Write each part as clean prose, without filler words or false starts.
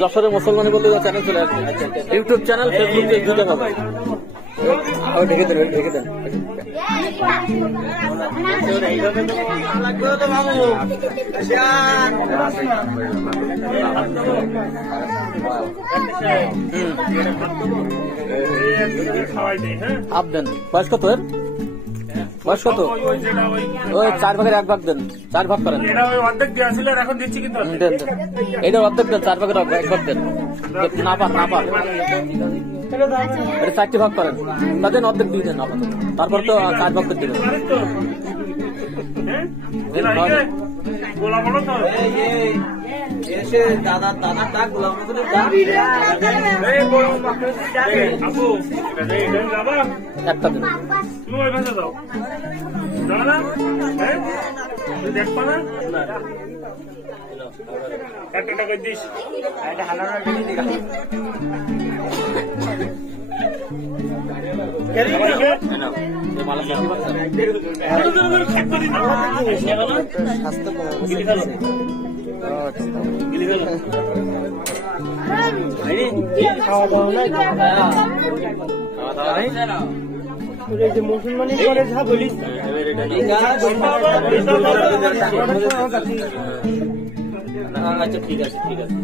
যশোরের মুসলমানি বলতে চ্যানেল চলে আসবে, ইউটিউব চ্যানেল, ফেসবুক পেজ দুটো পাবে। ঢেকে দেন, ঢেকে দেন। আপ দেন। বয়স কত এর? বয়স কত? ওই 4 ভাগের 1 ভাগ দেন, 4 ভাগ করেন। এটা অর্ধেক দেন, 4 ভাগের 1 ভাগ দেন। না পান, না পান, এটা 4টি ভাগ করেন, তাদের অর্ধেক দিয়ে দেন। তারপর তো 4 ভাগ করে দিবেন। একটা দিন মুসলমানি করে যা বলিস আচ্ছা ঠিক আছে, ঠিক আছে।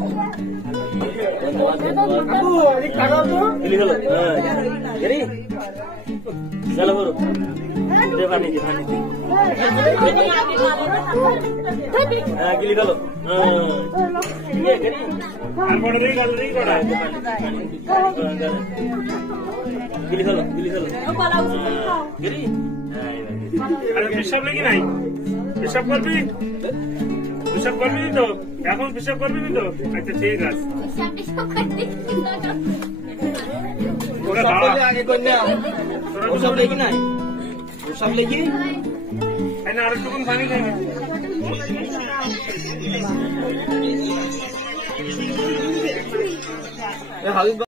গিলি গেল গিলি গেল গিলি গেল গিলি। পেশাব লেগে নাই, পেশাব করবি, পেশাব করবি তো এখন, পেশাব করবি তো? আচ্ছা ঠিক আছে। আর একটু পানি খাবি।